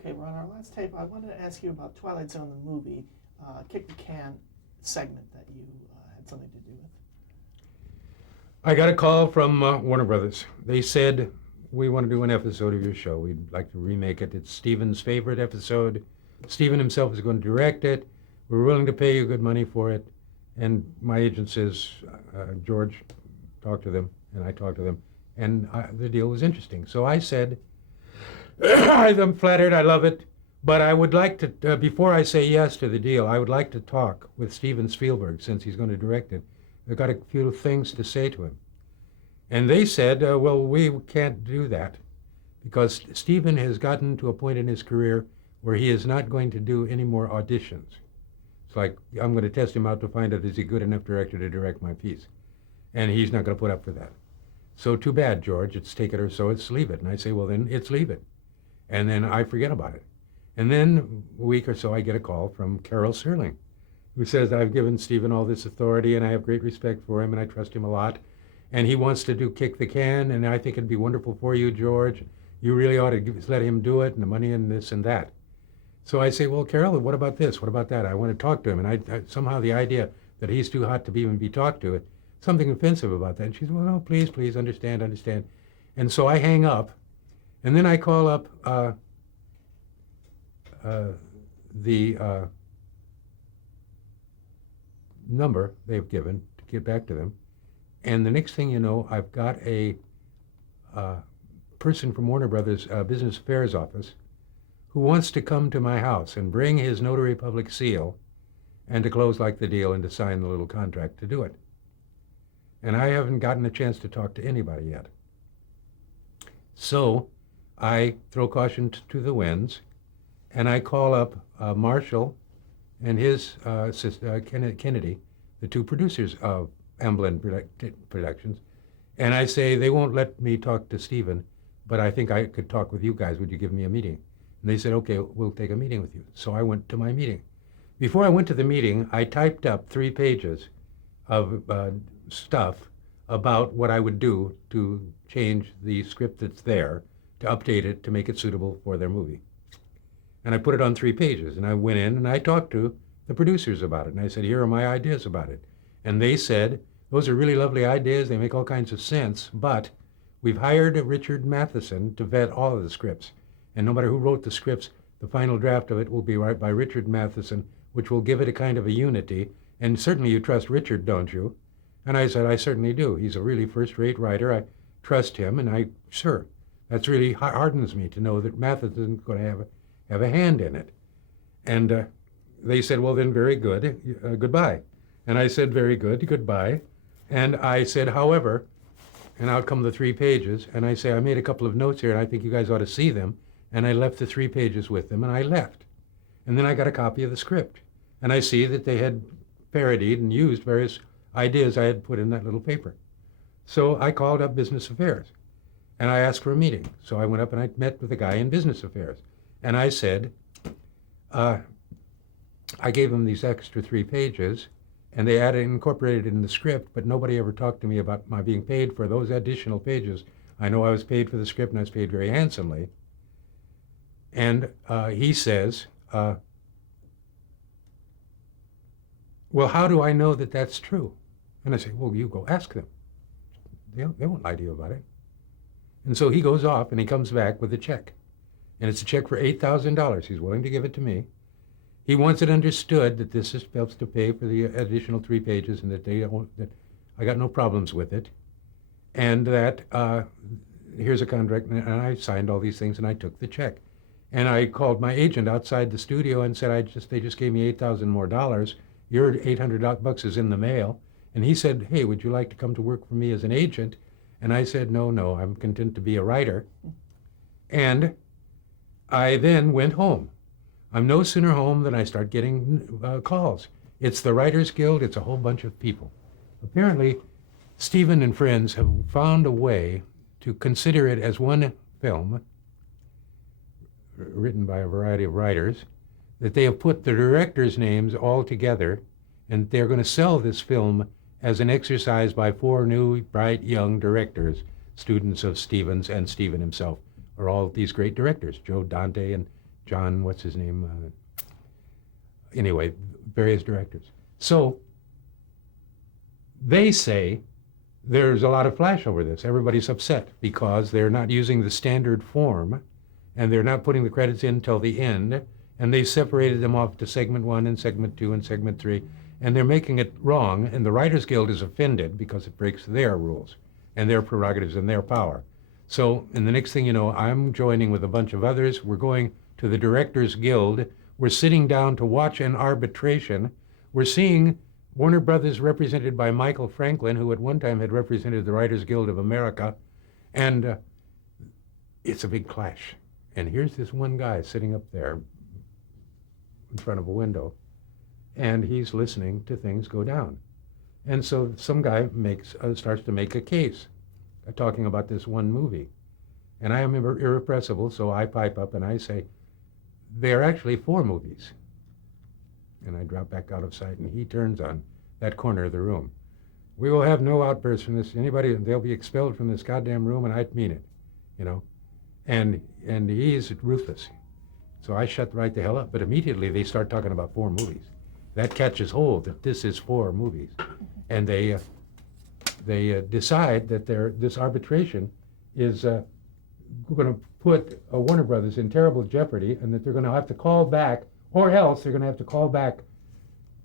Okay, we're on our last tape. I wanted to ask you about Twilight Zone, the movie, Kick the Can segment that you had something to do with. I got a call from Warner Brothers. They said, we want to do an episode of your show. We'd like to remake it. It's Steven's favorite episode. Steven himself is going to direct it. We're willing to pay you good money for it. And my agent says, George, talk to them. And I talked to them. And the deal was interesting. So I said, I'm flattered, I love it. But I would like to, before I say yes to the deal, I would like to talk with Steven Spielberg, since he's going to direct it. I've got a few things to say to him. And they said, well, we can't do that because Steven has gotten to a point in his career where he is not going to do any more auditions. It's like, I'm going to test him out to find out, is he good enough director to direct my piece? And he's not going to put up for that. So too bad, George, it's take it or so, it's leave it. And I say, well, then it's leave it. And then I forget about it. And then a week or so, I get a call from Carol Serling, who says, I've given Steven all this authority and I have great respect for him and I trust him a lot. And he wants to do Kick the Can, and I think it'd be wonderful for you, George. You really ought to let him do it, and the money and this and that. So I say, well, Carol, what about this? What about that? I want to talk to him. And I somehow the idea that he's too hot to even be talked to, something offensive about that. And she said, well, no, please, understand. And so I hang up, and then I call up the number they've given to get back to them. And the next thing you know, I've got a person from Warner Brothers Business Affairs office who wants to come to my house and bring his notary public seal and to close like the deal and to sign the little contract to do it. And I haven't gotten a chance to talk to anybody yet. So I throw caution to the winds, and I call up Marshall and his sister, Kennedy, the two producers of Amblin Productions, and I say, they won't let me talk to Steven, but I think I could talk with you guys. Would you give me a meeting? And they said, okay, we'll take a meeting with you. So I went to my meeting. Before I went to the meeting, I typed up 3 pages of stuff about what I would do to change the script that's there, to update it, to make it suitable for their movie. And I put it on 3 pages, and I went in and I talked to the producers about it. And I said, here are my ideas about it. And they said, those are really lovely ideas. They make all kinds of sense, but we've hired Richard Matheson to vet all of the scripts. And no matter who wrote the scripts, the final draft of it will be by Richard Matheson, which will give it a kind of a unity. And certainly you trust Richard, don't you? And I said, I certainly do. He's a really first-rate writer. I trust him, and sure, that's really hardens me to know that Matheson's going to have a hand in it. And they said, well, then, very good, goodbye. And I said, very good, goodbye. And I said, however, and out come the 3 pages, and I say, I made a couple of notes here, and I think you guys ought to see them. And I left the 3 pages with them, and I left. And then I got a copy of the script. And I see that they had parodied and used various ideas I had put in that little paper. So I called up Business Affairs, and I asked for a meeting. So I went up and I met with a guy in Business Affairs. And I said, I gave them these extra 3 pages, and they incorporated it in the script, but nobody ever talked to me about my being paid for those additional pages. I know I was paid for the script, and I was paid very handsomely. And he says, well, how do I know that that's true? And I say, well, you go ask them. They won't lie to you about it. And so he goes off, and he comes back with a check. And it's a check for $8,000. He's willing to give it to me. He wants it understood that this is helps to pay for the additional 3 pages, and that that I got no problems with it, and that here's a contract. And I signed all these things, and I took the check. And I called my agent outside the studio and said, they just gave me $8,000 more. Your $800 is in the mail. And he said, hey, would you like to come to work for me as an agent? And I said, no, I'm content to be a writer. And I then went home. I'm no sooner home than I start getting calls. It's the Writers Guild. It's a whole bunch of people. Apparently, Steven and friends have found a way to consider it as one film written by a variety of writers, that they have put the directors' names all together, and they're going to sell this film as an exercise by 4 new, bright, young directors, students of Stevens, and Steven himself are all these great directors, Joe Dante and John, what's his name? Anyway, various directors. So they say there's a lot of flash over this. Everybody's upset because they're not using the standard form and they're not putting the credits in till the end, and they separated them off to segment 1 and segment 2 and segment 3, and they're making it wrong, and the Writers Guild is offended because it breaks their rules and their prerogatives and their power. So, and the next thing you know, I'm joining with a bunch of others. We're going to the Directors Guild. We're sitting down to watch an arbitration. We're seeing Warner Brothers represented by Michael Franklin, who at one time had represented the Writers Guild of America, and it's a big clash. And here's this one guy sitting up there in front of a window, and he's listening to things go down. And so some guy starts to make a case, talking about this one movie. And I am irrepressible, so I pipe up and I say, there are actually 4 movies. And I drop back out of sight, and he turns on that corner of the room. We will have no outbursts from this. Anybody, they'll be expelled from this goddamn room, and I mean it, you know. And he's ruthless. So I shut right the hell up. But immediately they start talking about 4 movies. That catches hold that this is 4 movies. And they decide that this arbitration is going to put Warner Brothers in terrible jeopardy, and that they're going to have to call back, or else they're going to have to call back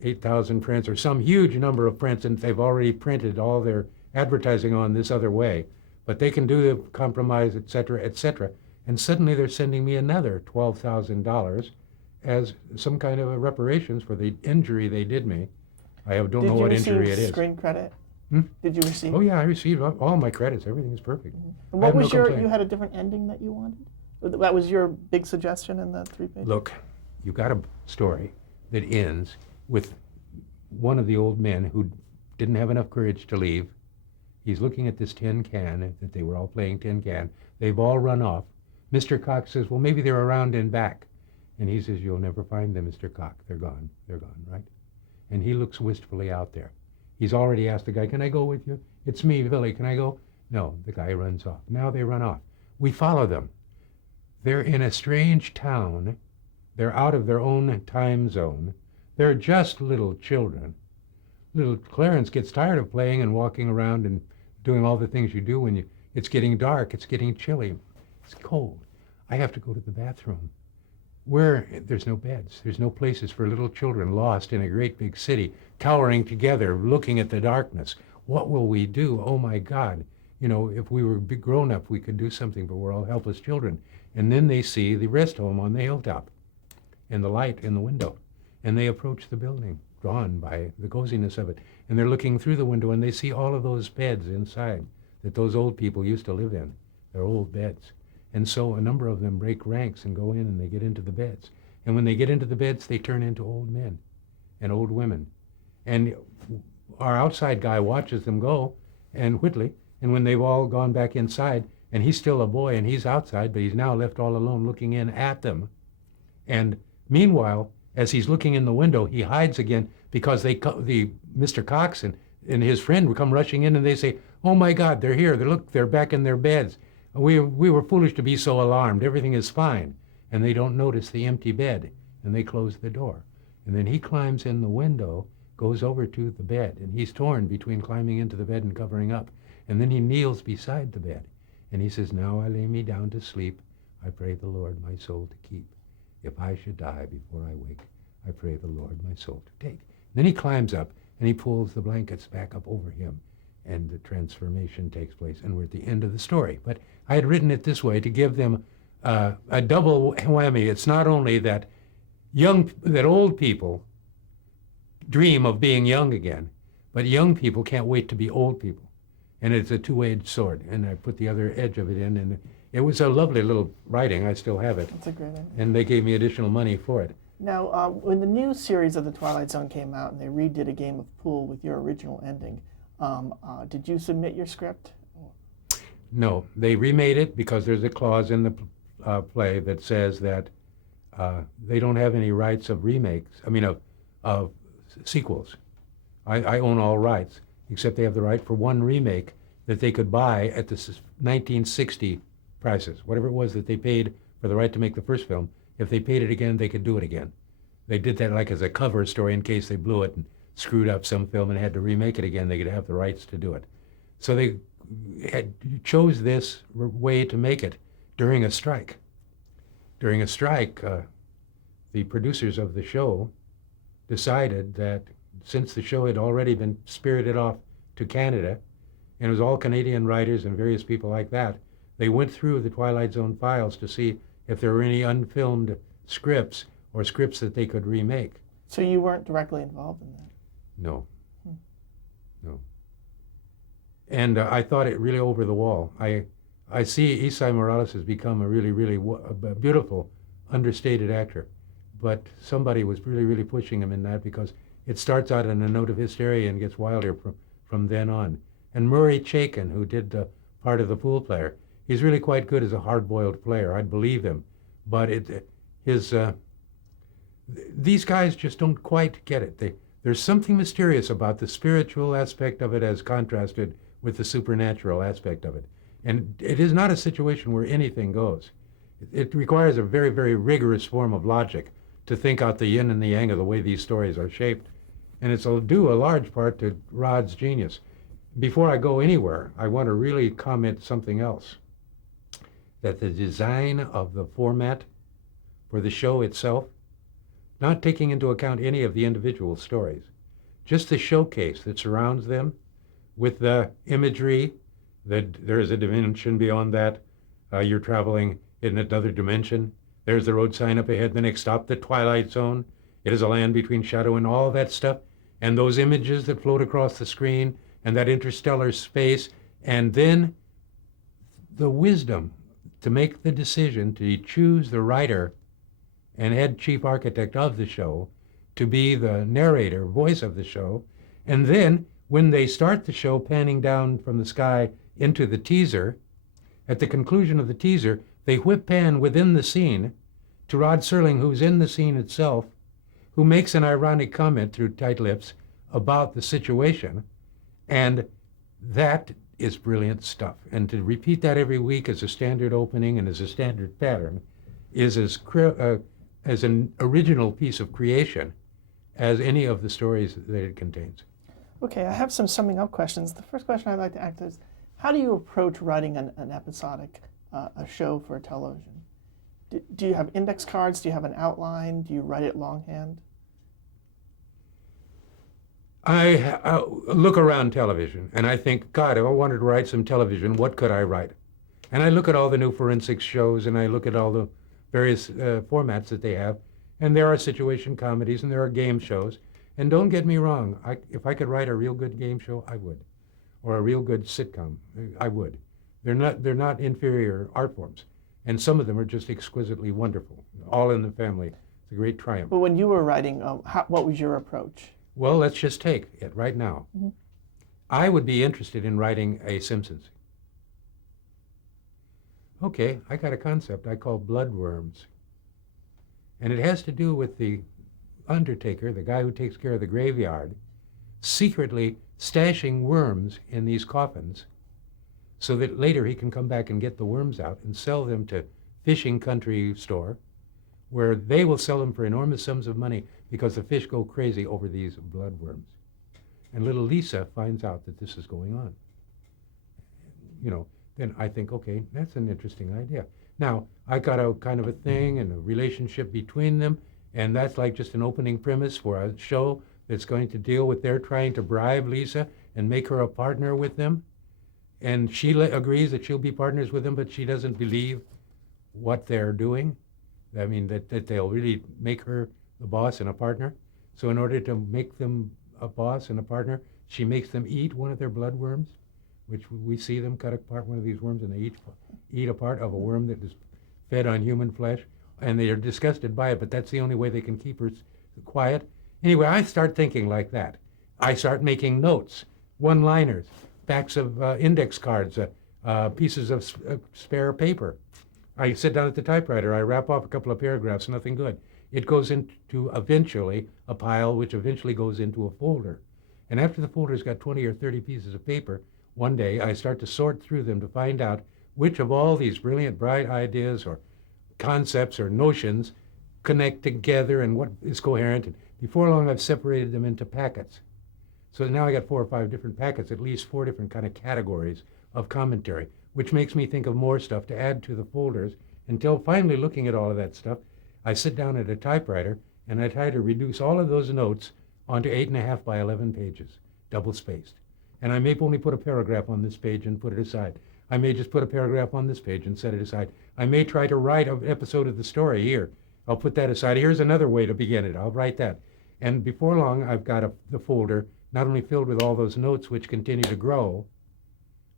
8,000 prints or some huge number of prints, and they've already printed all their advertising on this other way. But they can do the compromise, et cetera, et cetera. And suddenly they're sending me another $12,000 as some kind of a reparations for the injury they did me. Don't know what injury it is. Did you receive screen credit? Did you receive? Oh yeah, I received all my credits. Everything is perfect. And what was you had a different ending that you wanted? That was your big suggestion in the 3-page? Look, you got a story that ends with one of the old men who didn't have enough courage to leave. He's looking at this tin can, that they were all playing tin can. They've all run off. Mr. Cox says, well, maybe they're around and back. And he says, you'll never find them, Mr. Cox. They're gone, right? And he looks wistfully out there. He's already asked the guy, can I go with you? It's me, Billy, can I go? No, the guy runs off. Now they run off. We follow them. They're in a strange town. They're out of their own time zone. They're just little children. Little Clarence gets tired of playing and walking around and doing all the things you do when it's getting dark, it's getting chilly, it's cold. I have to go to the bathroom. There's no beds, there's no places for little children lost in a great big city, cowering together, looking at the darkness. What will we do? Oh my God. You know, if we were big grown up, we could do something, but we're all helpless children. And then they see the rest home on the hilltop and the light in the window. And they approach the building, drawn by the coziness of it. And they're looking through the window and they see all of those beds inside that those old people used to live in. They're old beds. And so a number of them break ranks and go in and they get into the beds. And when they get into the beds, they turn into old men and old women. And our outside guy watches them go, and Whitley, and when they've all gone back inside, and he's still a boy and he's outside, but he's now left all alone looking in at them. And meanwhile, as he's looking in the window, he hides again because Mr. Cox and his friend would come rushing in and they say, oh my God, they're here. They're back in their beds. We were foolish to be so alarmed. Everything is fine. And they don't notice the empty bed, and they close the door. And then he climbs in the window, goes over to the bed, and he's torn between climbing into the bed and covering up. And then he kneels beside the bed, and he says, now I lay me down to sleep. I pray the Lord my soul to keep. If I should die before I wake, I pray the Lord my soul to take. Then he climbs up, and he pulls the blankets back up over him, and the transformation takes place, and we're at the end of the story. But I had written it this way to give them a double whammy. It's not only that old people dream of being young again, but young people can't wait to be old people. And it's a two-edged sword, and I put the other edge of it in, and it was a lovely little writing. I still have it. That's a great idea. And they gave me additional money for it. Now, when the new series of The Twilight Zone came out and they redid a game of pool with your original ending, did you submit your script? No, they remade it because there's a clause in the play that says that they don't have any rights of of sequels. I own all rights, except they have the right for one remake that they could buy at the 1960 prices. Whatever it was that they paid for the right to make the first film, if they paid it again, they could do it again. They did that like as a cover story in case they blew it and screwed up some film and had to remake it again. They could have the rights to do it. So they chose this way to make it during a strike. During a strike, the producers of the show decided that since the show had already been spirited off to Canada, and it was all Canadian writers and various people like that, they went through the Twilight Zone files to see if there were any unfilmed scripts or scripts that they could remake. So you weren't directly involved in that? No. No. And I thought it really over the wall. I see Isai Morales has become a really, really a beautiful, understated actor. But somebody was really, really pushing him in that because it starts out on a note of hysteria and gets wilder from then on. And Murray Chaikin, who did the part of the pool player, he's really quite good as a hard-boiled player. I'd believe him. But these guys just don't quite get it. There's something mysterious about the spiritual aspect of it as contrasted with the supernatural aspect of it. And it is not a situation where anything goes. It requires a very, very rigorous form of logic to think out the yin and the yang of the way these stories are shaped. And it's due a large part to Rod's genius. Before I go anywhere, I want to really comment something else. That the design of the format for the show itself, not taking into account any of the individual stories, just the showcase that surrounds them with the imagery that there is a dimension beyond that. You're traveling in another dimension. There's the road sign up ahead. The next stop, the Twilight Zone. It is a land between shadow and all that stuff. And those images that float across the screen and that interstellar space. And then the wisdom to make the decision to choose the writer and head chief architect of the show to be the narrator, voice of the show. And then when they start the show panning down from the sky into the teaser, at the conclusion of the teaser, they whip pan within the scene to Rod Serling, who's in the scene itself, who makes an ironic comment through tight lips about the situation. And that is brilliant stuff. And to repeat that every week as a standard opening and as a standard pattern is as an original piece of creation as any of the stories that it contains. Okay, I have some summing up questions. The first question I'd like to ask is, how do you approach writing an episodic a show for television? Do you have index cards? Do you have an outline? Do you write it longhand? I look around television and I think, God, if I wanted to write some television, what could I write? And I look at all the new forensics shows and I look at all the various formats that they have. And there are situation comedies and there are game shows. And don't get me wrong, if I could write a real good game show, I would. Or a real good sitcom, I would. They're not inferior art forms. And some of them are just exquisitely wonderful. All in the Family. It's a great triumph. But when you were writing, what was your approach? Well, let's just take it right now. Mm-hmm. I would be interested in writing a Simpsons. Okay, I got a concept I call bloodworms. And it has to do with the undertaker, the guy who takes care of the graveyard, secretly stashing worms in these coffins so that later he can come back and get the worms out and sell them to fishing country store, where they will sell them for enormous sums of money because the fish go crazy over these bloodworms. And little Lisa finds out that this is going on. Then I think, okay, that's an interesting idea. Now, I got a kind of a thing and a relationship between them, and that's like just an opening premise for a show that's going to deal with their trying to bribe Lisa and make her a partner with them. And she agrees that she'll be partners with them, but she doesn't believe what they're doing. I mean, that they'll really make her the boss and a partner. So in order to make them a boss and a partner, she makes them eat one of their bloodworms, which we see them cut apart one of these worms, and they eat a part of a worm that is fed on human flesh, and they are disgusted by it, but that's the only way they can keep her quiet. Anyway, I start thinking like that. I start making notes, one-liners, backs of index cards, pieces of spare paper. I sit down at the typewriter, I wrap off a couple of paragraphs, nothing good. It goes into eventually a pile, which eventually goes into a folder. And after the folder's got 20 or 30 pieces of paper, one day I start to sort through them to find out which of all these brilliant, bright ideas or concepts or notions connect together and what is coherent. And before long, I've separated them into packets. So now I got 4 or 5 different packets, at least 4 different kind of categories of commentary, which makes me think of more stuff to add to the folders until finally looking at all of that stuff, I sit down at a typewriter and I try to reduce all of those notes onto 8.5 by 11 pages, double spaced. And I may only put a paragraph on this page and put it aside. I may just put a paragraph on this page and set it aside. I may try to write an episode of the story here. I'll put that aside. Here's another way to begin it. I'll write that. And before long, I've got the folder not only filled with all those notes which continue to grow,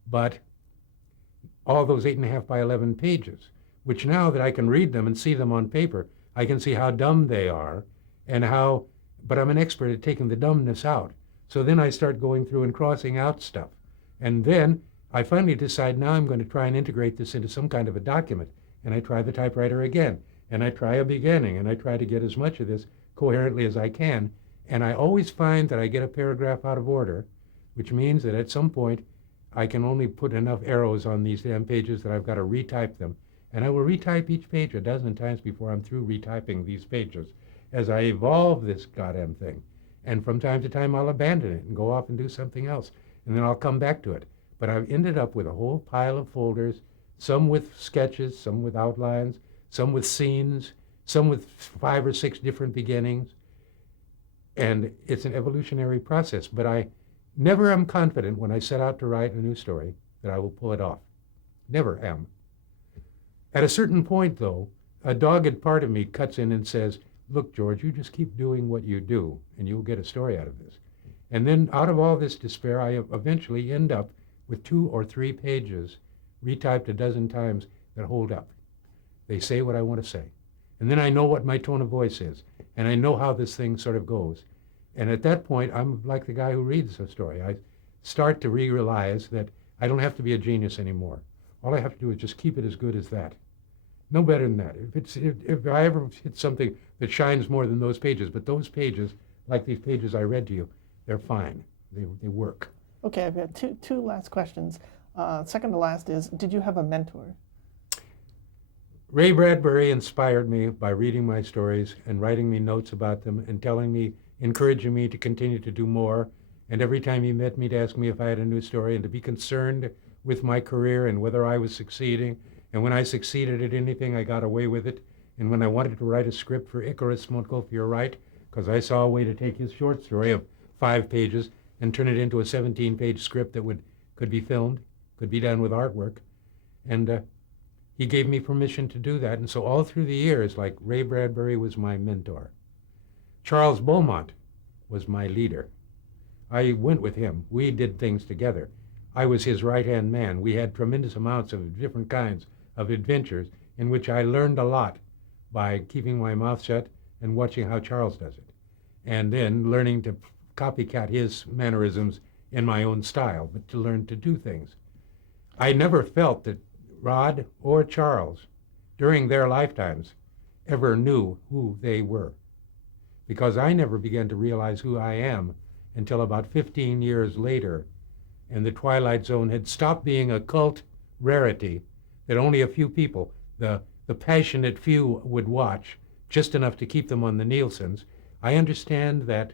but all those 8.5 by 11 pages, which now that I can read them and see them on paper, I can see how dumb they are and how, but I'm an expert at taking the dumbness out. So then I start going through and crossing out stuff. And then I finally decide now I'm going to try and integrate this into some kind of a document. And I try the typewriter again. And I try a beginning. And I try to get as much of this coherently as I can. And I always find that I get a paragraph out of order, which means that at some point I can only put enough arrows on these damn pages that I've got to retype them. And I will retype each page a dozen times before I'm through retyping these pages as I evolve this goddamn thing. And from time to time, I'll abandon it and go off and do something else. And then I'll come back to it. But I've ended up with a whole pile of folders, some with sketches, some with outlines, some with scenes, some with 5 or 6 different beginnings. And it's an evolutionary process. But I never am confident when I set out to write a new story that I will pull it off. Never am. At a certain point, though, a dogged part of me cuts in and says, look, George, you just keep doing what you do, and you'll get a story out of this. And then out of all this despair, I eventually end up with 2 or 3 pages retyped a dozen times that hold up. They say what I want to say. And then I know what my tone of voice is, and I know how this thing sort of goes. And at that point, I'm like the guy who reads a story. I start to realize that I don't have to be a genius anymore. All I have to do is just keep it as good as that. No better than that. If I ever hit something that shines more than those pages, but those pages, like these pages I read to you, they're fine. They work. Okay, I've got two last questions. Second to last is, did you have a mentor? Ray Bradbury inspired me by reading my stories and writing me notes about them and telling me, encouraging me to continue to do more. And every time he met me to ask me if I had a new story and to be concerned with my career and whether I was succeeding. And when I succeeded at anything, I got away with it. And when I wanted to write a script for Icarus Montgolfier, you're right, because I saw a way to take his short story of 5 pages and turn it into a 17-page script that could be filmed, could be done with artwork. And he gave me permission to do that. And so all through the years, like Ray Bradbury was my mentor. Charles Beaumont was my leader. I went with him. We did things together. I was his right-hand man. We had tremendous amounts of different kinds of adventures in which I learned a lot by keeping my mouth shut and watching how Charles does it. And then learning to copycat his mannerisms in my own style, but to learn to do things. I never felt that Rod or Charles, during their lifetimes, ever knew who they were, because I never began to realize who I am until about 15 years later, and the Twilight Zone had stopped being a cult rarity that only a few people, the passionate few, would watch, just enough to keep them on the Nielsen's. I understand that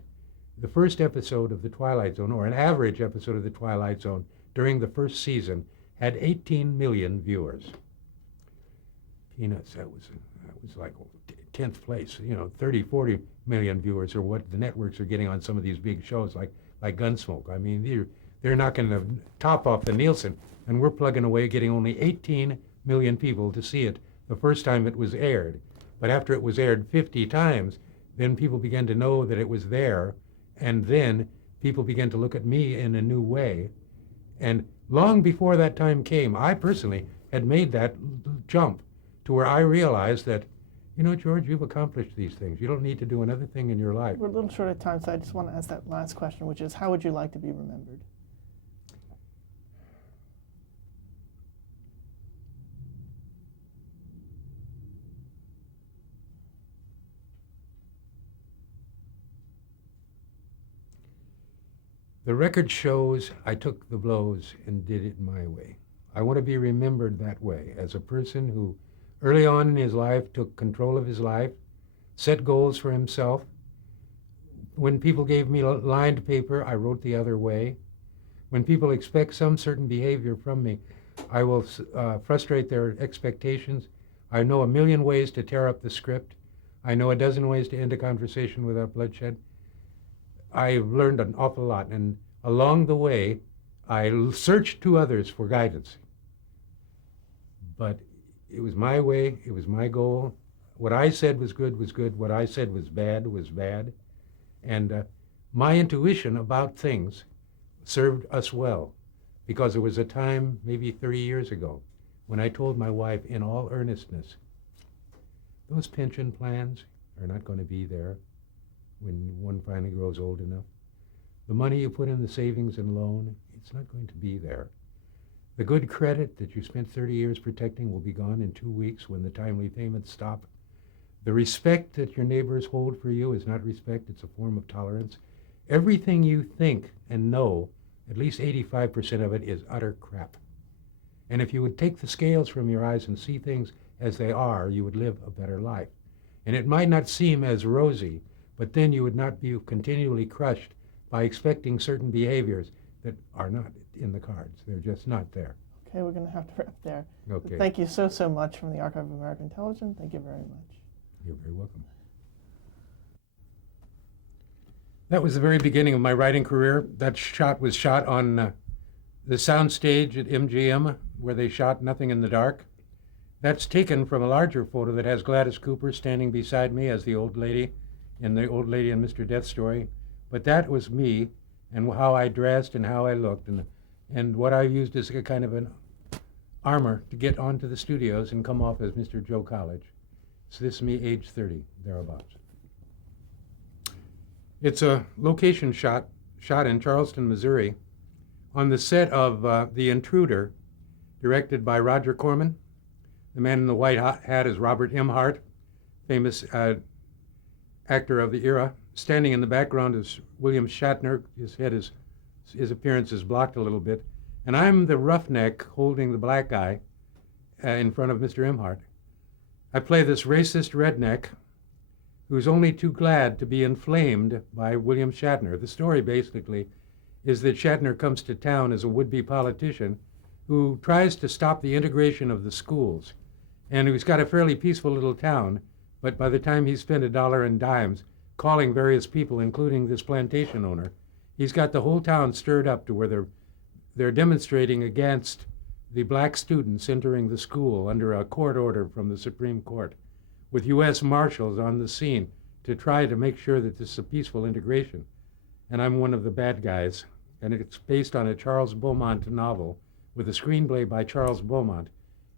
the first episode of the Twilight Zone, or an average episode of the Twilight Zone during the first season, had 18 million viewers. Peanuts, that was like 10th place. 30, 40 million viewers are what the networks are getting on some of these big shows like Gunsmoke. I mean, they're knocking the top off the Nielsen, and we're plugging away getting only 18 million people to see it the first time it was aired. But after it was aired 50 times, then people began to know that it was there, and then people began to look at me in a new way. And long before that time came, I personally had made that jump to where I realized that, George, you've accomplished these things. You don't need to do another thing in your life. We're a little short of time, so I just want to ask that last question, which is, how would you like to be remembered? The record shows I took the blows and did it my way. I want to be remembered that way, as a person who early on in his life took control of his life, set goals for himself. When people gave me lined paper, I wrote the other way. When people expect some certain behavior from me, I will frustrate their expectations. I know a million ways to tear up the script. I know a dozen ways to end a conversation without bloodshed. I've learned an awful lot, and along the way, I searched to others for guidance. But it was my way, it was my goal. What I said was good was good. What I said was bad was bad. And my intuition about things served us well, because there was a time, maybe 30 years ago, when I told my wife in all earnestness, those pension plans are not going to be there when one finally grows old enough. The money you put in the savings and loan, it's not going to be there. The good credit that you spent 30 years protecting will be gone in 2 weeks when the timely payments stop. The respect that your neighbors hold for you is not respect, it's a form of tolerance. Everything you think and know, at least 85% of it is utter crap. And if you would take the scales from your eyes and see things as they are, you would live a better life. And it might not seem as rosy, but then you would not be continually crushed by expecting certain behaviors that are not in the cards. They're just not there. Okay, we're going to have to wrap there. Okay. Thank you so much from the Archive of American Television. Thank you very much. You're very welcome. That was the very beginning of my writing career. That shot was shot on the soundstage at MGM, where they shot Nothing in the Dark. That's taken from a larger photo that has Gladys Cooper standing beside me as the old lady in The Old Lady and Mr. Death Story. But that was me, and how I dressed and how I looked, and what I used as a kind of an armor to get onto the studios and come off as Mr. Joe College. So this is me, age 30, thereabouts. It's a location shot in Charleston, Missouri, on the set of The Intruder, directed by Roger Corman. The man in the white hat is Robert M. Hart, famous actor of the era. Standing in the background is William Shatner. His appearance is blocked a little bit. And I'm the roughneck holding the black guy in front of Mr. M. Hart. I play this racist redneck who's only too glad to be inflamed by William Shatner. The story basically is that Shatner comes to town as a would-be politician who tries to stop the integration of the schools, and who's got a fairly peaceful little town, but by the time he's spent $1 in dimes calling various people, including this plantation owner, he's got the whole town stirred up to where they're demonstrating against the black students entering the school under a court order from the Supreme Court, with U.S. Marshals on the scene to try to make sure that this is a peaceful integration. And I'm one of the bad guys, and it's based on a Charles Beaumont novel with a screenplay by Charles Beaumont,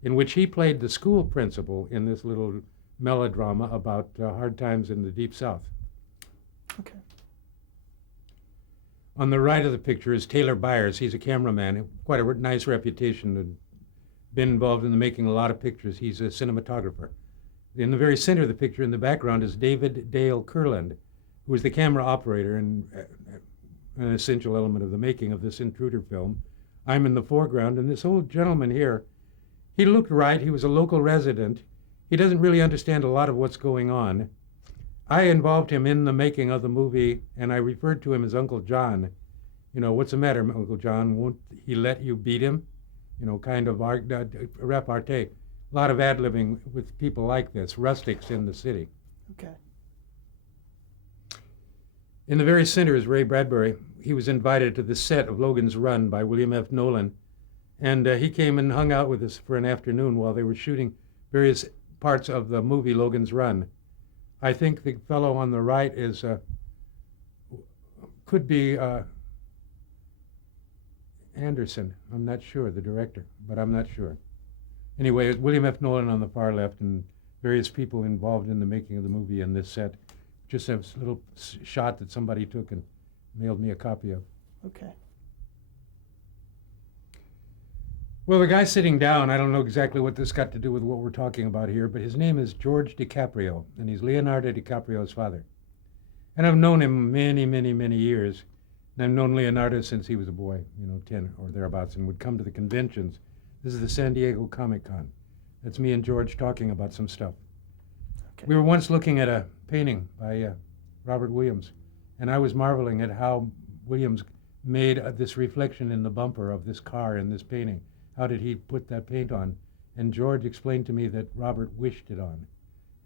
in which he played the school principal in this little melodrama about hard times in the Deep South. Okay. On the right of the picture is Taylor Byers. He's a cameraman, quite a nice reputation, and been involved in the making of a lot of pictures. He's a cinematographer. In the very center of the picture, in the background, is David Dale Kurland, who was the camera operator and an essential element of the making of this Intruder film. I'm in the foreground, and this old gentleman here, he looked right. He was a local resident. He doesn't really understand a lot of what's going on. I involved him in the making of the movie, and I referred to him as Uncle John. You know, what's the matter, Uncle John? Won't he let you beat him? You know, kind of repartee. A lot of ad-libbing with people like this, rustics in the city. Okay. In the very center is Ray Bradbury. He was invited to the set of Logan's Run by William F. Nolan, and he came and hung out with us for an afternoon while they were shooting various parts of the movie Logan's Run. I think the fellow on the right is could be Anderson. I'm not sure, the director, but I'm not sure. Anyway, William F. Nolan on the far left and various people involved in the making of the movie in this set. Just a little shot that somebody took and mailed me a copy of. Okay. Well, the guy sitting down, I don't know exactly what this got to do with what we're talking about here, but his name is George DiCaprio, and he's Leonardo DiCaprio's father. And I've known him many, many, many years. And I've known Leonardo since he was a boy, 10 or thereabouts, and would come to the conventions. This is the San Diego Comic Con. That's me and George talking about some stuff. Okay. We were once looking at a painting by Robert Williams, and I was marveling at how Williams made this reflection in the bumper of this car in this painting. How did he put that paint on? And George explained to me that Robert wished it on,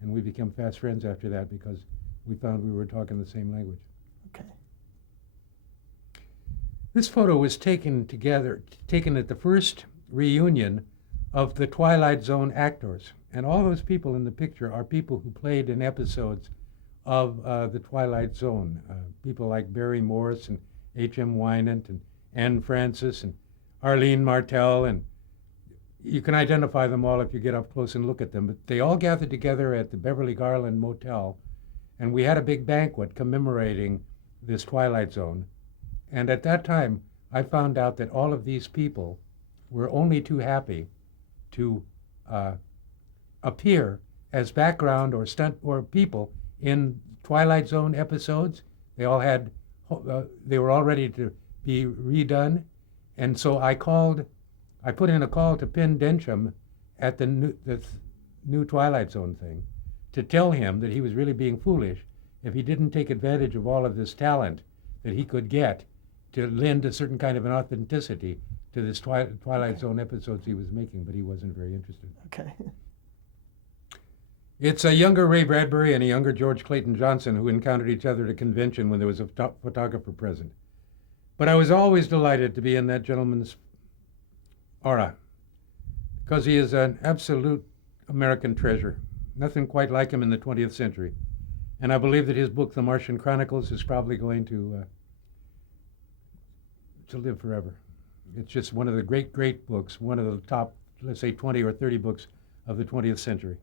and we became fast friends after that because we found we were talking the same language. Okay. This photo was taken at the first reunion of the Twilight Zone actors. And all those people in the picture are people who played in episodes of the Twilight Zone. People like Barry Morse and H.M. Wynant and Anne Francis and Arlene Martell. And you can identify them all if you get up close and look at them. But they all gathered together at the Beverly Garland Motel. And we had a big banquet commemorating this Twilight Zone. And at that time, I found out that all of these people were only too happy to appear as background or stunt or people in Twilight Zone episodes. They all had, they were all ready to be redone. And so I put in a call to Penn Densham at the new Twilight Zone thing to tell him that he was really being foolish if he didn't take advantage of all of this talent that he could get to lend a certain kind of an authenticity to this Twilight Zone episodes he was making, but he wasn't very interested. Okay. It's a younger Ray Bradbury and a younger George Clayton Johnson who encountered each other at a convention when there was a photographer present. But I was always delighted to be in that gentleman's aura, because he is an absolute American treasure. Nothing quite like him in the 20th century. And I believe that his book, The Martian Chronicles, is probably going to live forever. It's just one of the great, great books, one of the top, let's say, 20 or 30 books of the 20th century.